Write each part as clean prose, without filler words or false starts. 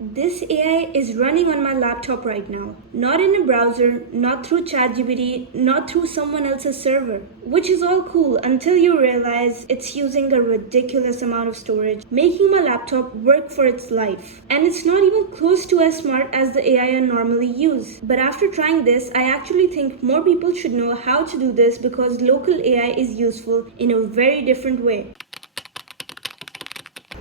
This AI is running on my laptop right now. Not in a browser, not through ChatGPT, not through someone else's server. Which is all cool until you realize it's using a ridiculous amount of storage, making my laptop work for its life. And it's not even close to as smart as the AI I normally use. But after trying this, I actually think more people should know how to do this because local AI is useful in a very different way.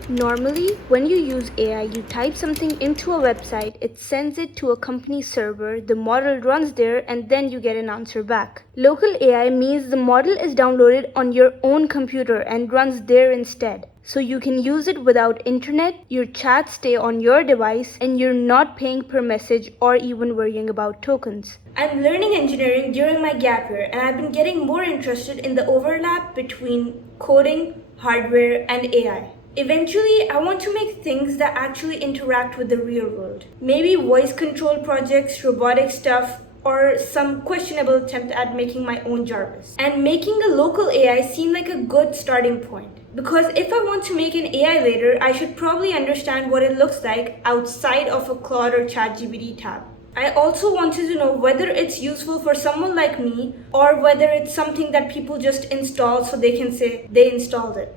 Normally, when you use AI, you type something into a website, it sends it to a company server, the model runs there, and then you get an answer back. Local AI means the model is downloaded on your own computer and runs there instead. So you can use it without internet, your chats stay on your device, and you're not paying per message or even worrying about tokens. I'm learning engineering during my gap year, and I've been getting more interested in the overlap between coding, hardware, and AI. Eventually, I want to make things that actually interact with the real world. Maybe voice control projects, robotic stuff, or some questionable attempt at making my own Jarvis. And making a local AI seemed like a good starting point. Because if I want to make an AI later, I should probably understand what it looks like outside of a Claude or ChatGPT tab. I also wanted to know whether it's useful for someone like me or whether it's something that people just install so they can say they installed it.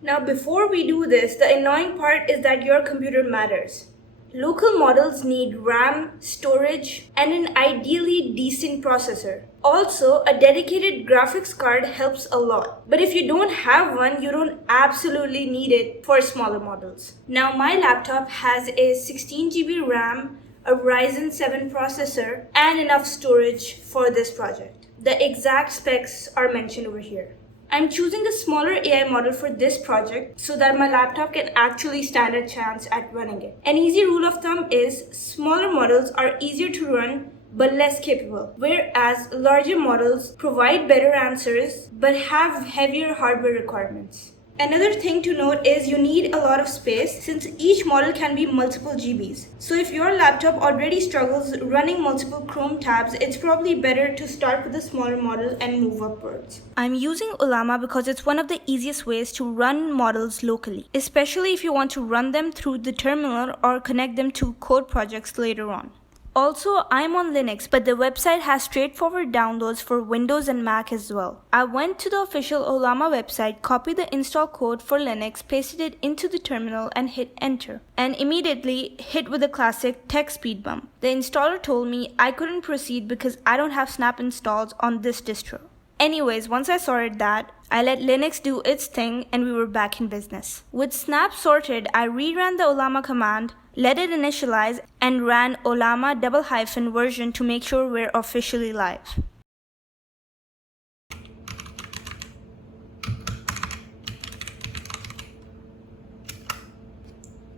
Now, before we do this, the annoying part is that your computer matters. Local models need RAM, storage, and an ideally decent processor. Also, a dedicated graphics card helps a lot. But if you don't have one, you don't absolutely need it for smaller models. Now, my laptop has a 16 GB RAM, a Ryzen 7 processor, and enough storage for this project. The exact specs are mentioned over here. I'm choosing a smaller AI model for this project so that my laptop can actually stand a chance at running it. An easy rule of thumb is smaller models are easier to run but less capable, whereas larger models provide better answers but have heavier hardware requirements. Another thing to note is you need a lot of space since each model can be multiple GBs. So if your laptop already struggles running multiple Chrome tabs, it's probably better to start with a smaller model and move upwards. I'm using Ollama because it's one of the easiest ways to run models locally, especially if you want to run them through the terminal or connect them to code projects later on. Also, I'm on Linux, but the website has straightforward downloads for Windows and Mac as well. I went to the official Ollama website, copied the install code for Linux, pasted it into the terminal and hit enter. And immediately hit with a classic tech speed bump. The installer told me I couldn't proceed because I don't have Snap installs on this distro. Anyways, once I sorted that, I let Linux do its thing and we were back in business. With Snap sorted, I reran the Ollama command, let it initialize, and ran Ollama -- version to make sure we're officially live.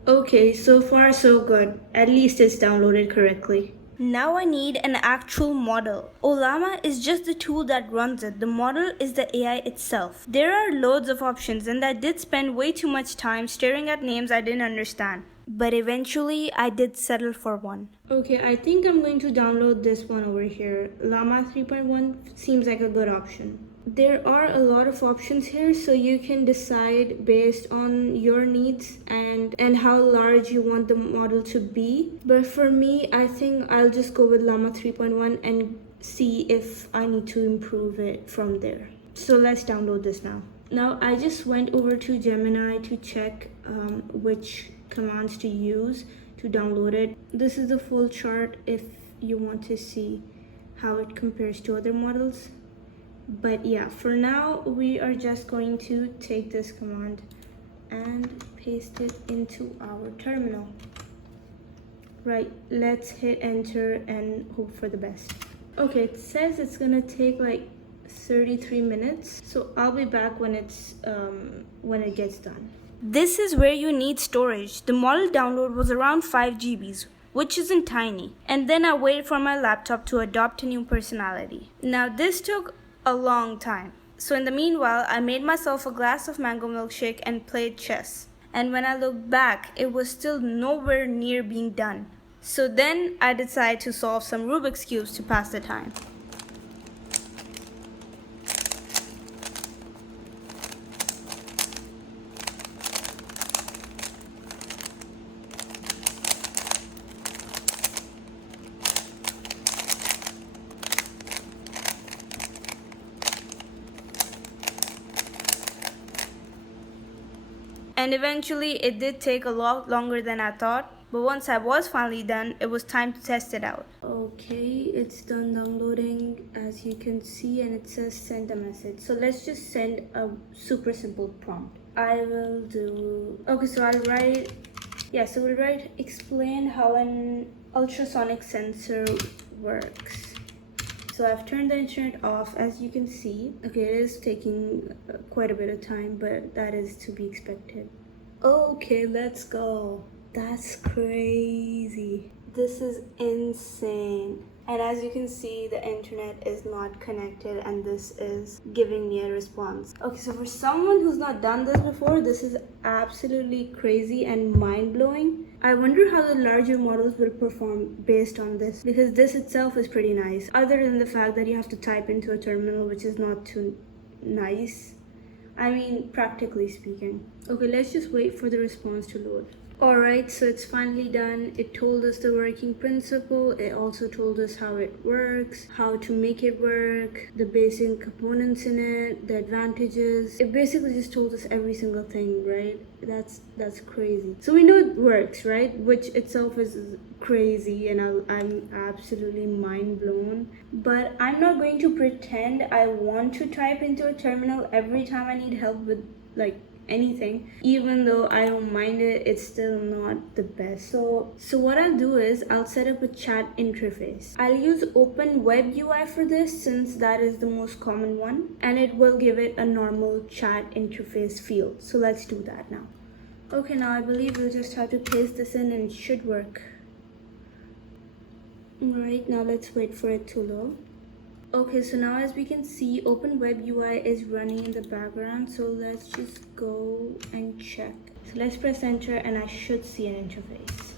Okay, so far so good. At least it's downloaded correctly. Now I need an actual model. Ollama is just the tool that runs it. The model is the AI itself. There are loads of options and I did spend way too much time staring at names I didn't understand. But eventually I did settle for one. Okay, I think I'm going to download this one over here. Llama 3.1 seems like a good option. There are a lot of options here, so you can decide based on your needs and how large you want the model to be. But for me, I think I'll just go with Llama 3.1 and see if I need to improve it from there. So let's download this now. Now I just went over to Gemini to check which commands to use to download it. This is the full chart if you want to see how it compares to other models. But yeah, for now we are just going to take this command and paste it into our terminal. Right, let's hit enter and hope for the best. Okay, it says it's gonna take like 33 minutes, so I'll be back when it gets done. This is where you need storage. The model download was around 5 GBs, which isn't tiny. And then I waited for my laptop to adopt a new personality. Now this took a long time. So in the meanwhile, I made myself a glass of mango milkshake and played chess. And when I looked back, it was still nowhere near being done. So then I decided to solve some Rubik's Cubes to pass the time. And eventually it did take a lot longer than I thought, but once I was finally done, it was time to test it out. Okay, it's done downloading as you can see, and it says send a message. So let's just send a super simple prompt. We'll write explain how an ultrasonic sensor works. So I've turned the internet off, as you can see. Okay, it is taking quite a bit of time, but that is to be expected. Okay, let's go. That's crazy. This is insane. And as you can see, the internet is not connected, and this is giving me a response. Okay, so for someone who's not done this before, this is absolutely crazy and mind-blowing. I wonder how the larger models will perform based on this, because this itself is pretty nice, other than the fact that you have to type into a terminal, which is not too nice. I mean, practically speaking. Okay, let's just wait for the response to load. Alright, so it's finally done. It told us the working principle. It also told us how it works, how to make it work, the basic components in it, the advantages. It basically just told us every single thing, right? That's crazy. So we know it works, right? Which itself is crazy, and I'm absolutely mind blown. But I'm not going to pretend I want to type into a terminal every time I need help with anything. Even though I don't mind it, it's still not the best. So what I'll do is I'll set up a chat interface. I'll use Open Web UI for this, since that is the most common one, and it will give it a normal chat interface feel. So let's do that now. Okay, now I believe we'll just have to paste this in and it should work. Alright, now let's wait for it to load. Okay, so now as we can see, Open Web UI is running in the background. So let's just go and check. So let's press enter and I should see an interface.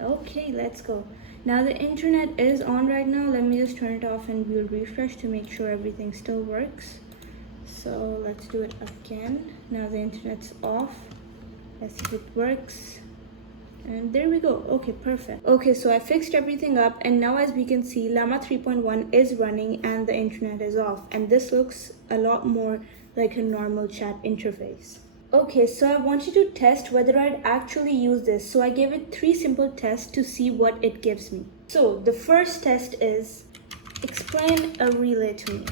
Okay, let's go. Now the internet is on right now. Let me just turn it off and we'll refresh to make sure everything still works. So let's do it again. Now the internet's off. Let's see if it works. And there we go. Okay, perfect. Okay, so I fixed everything up, and now as we can see, Llama 3.1 is running and the internet is off, and this looks a lot more like a normal chat interface. Okay, so I wanted to test whether I'd actually use this, so I gave it 3 simple tests to see what it gives me. So the first test is explain a relay to me.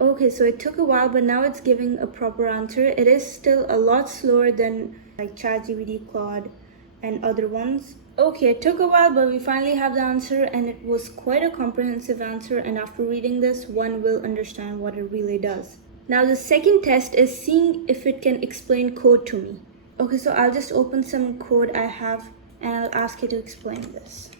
Okay, so it took a while, but now it's giving a proper answer. It is still a lot slower than ChatGPT, Claude, and other ones. Okay, it took a while, but we finally have the answer, and it was quite a comprehensive answer, and after reading this, one will understand what a relay does. Now the second test is seeing if it can explain code to me. Okay, so I'll just open some code I have, and I'll ask it to explain this.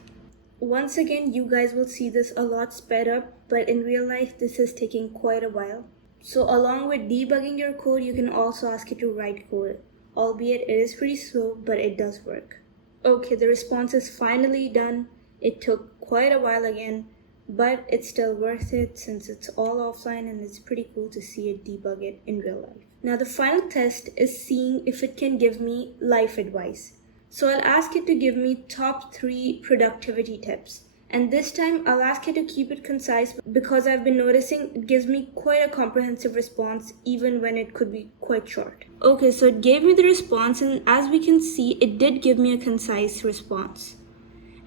Once again, you guys will see this a lot sped up, but in real life, this is taking quite a while. So along with debugging your code, you can also ask it to write code. Albeit it is pretty slow, but it does work. Okay, the response is finally done. It took quite a while again, but it's still worth it since it's all offline, and it's pretty cool to see it debug it in real life. Now the final test is seeing if it can give me life advice. So I'll ask it to give me top 3 productivity tips. And this time I'll ask it to keep it concise, because I've been noticing it gives me quite a comprehensive response even when it could be quite short. Okay, so it gave me the response, and as we can see, it did give me a concise response.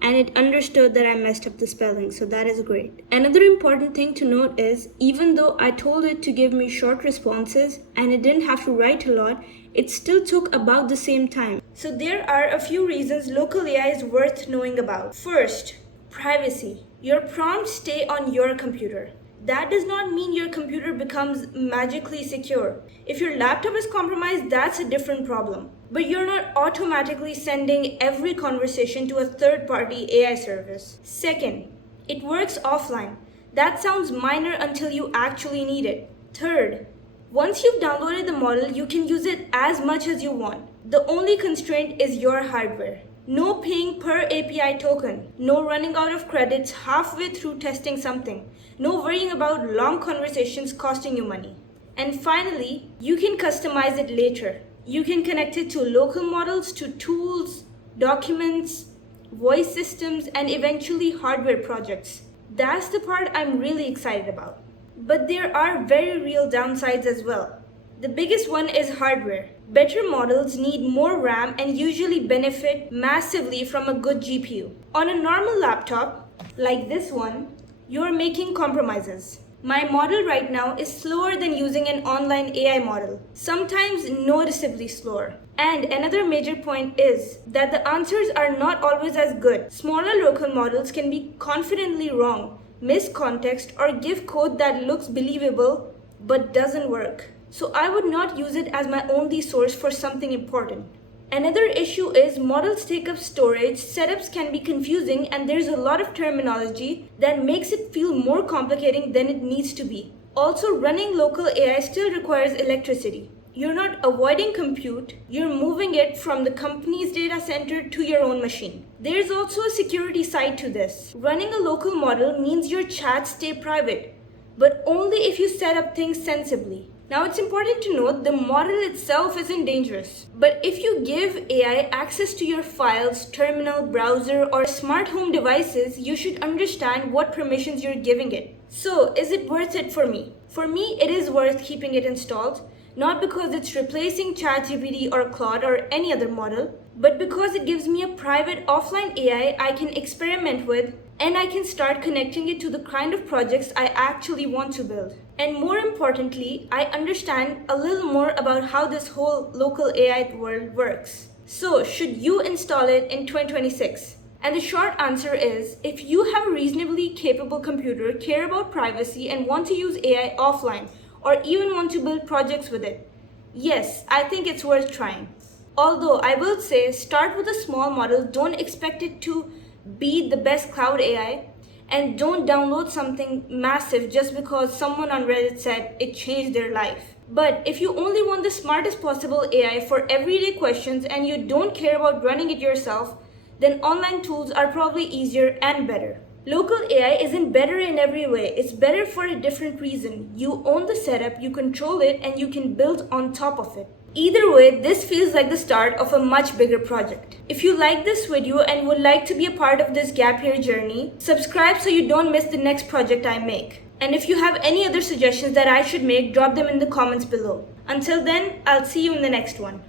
And it understood that I messed up the spelling, so that is great. Another important thing to note is, even though I told it to give me short responses and it didn't have to write a lot, it still took about the same time. So there are a few reasons local AI is worth knowing about. First, privacy. Your prompts stay on your computer. That does not mean your computer becomes magically secure. If your laptop is compromised, that's a different problem. But you're not automatically sending every conversation to a third-party AI service. Second, it works offline. That sounds minor until you actually need it. Third, once you've downloaded the model, you can use it as much as you want. The only constraint is your hardware. No paying per API token. No running out of credits halfway through testing something. No worrying about long conversations costing you money. And finally, you can customize it later. You can connect it to local models, to tools, documents, voice systems, and eventually hardware projects. That's the part I'm really excited about. But there are very real downsides as well. The biggest one is hardware. Better models need more RAM and usually benefit massively from a good GPU. On a normal laptop, like this one, you're making compromises. My model right now is slower than using an online AI model, sometimes noticeably slower. And another major point is that the answers are not always as good. Smaller local models can be confidently wrong, miss context, or give code that looks believable but doesn't work. So I would not use it as my only source for something important. Another issue is models take up storage, setups can be confusing, and there's a lot of terminology that makes it feel more complicating than it needs to be. Also, running local AI still requires electricity. You're not avoiding compute, you're moving it from the company's data center to your own machine. There's also a security side to this. Running a local model means your chats stay private, but only if you set up things sensibly. Now it's important to note the model itself isn't dangerous. But if you give AI access to your files, terminal, browser, or smart home devices, you should understand what permissions you're giving it. So, is it worth it for me? For me, it is worth keeping it installed, not because it's replacing ChatGPT or Claude or any other model, but because it gives me a private offline AI I can experiment with, and I can start connecting it to the kind of projects I actually want to build. And more importantly, I understand a little more about how this whole local AI world works. So, should you install it in 2026? And the short answer is, if you have a reasonably capable computer, care about privacy, and want to use AI offline, or even want to build projects with it, yes, I think it's worth trying. Although I will say, start with a small model, don't expect it to be the best cloud AI, and don't download something massive just because someone on Reddit said it changed their life. But if you only want the smartest possible AI for everyday questions and you don't care about running it yourself, then online tools are probably easier and better. Local AI isn't better in every way, it's better for a different reason. You own the setup, you control it, and you can build on top of it. Either way, this feels like the start of a much bigger project. If you like this video and would like to be a part of this gap year journey, subscribe so you don't miss the next project I make. And if you have any other suggestions that I should make, drop them in the comments below. Until then, I'll see you in the next one.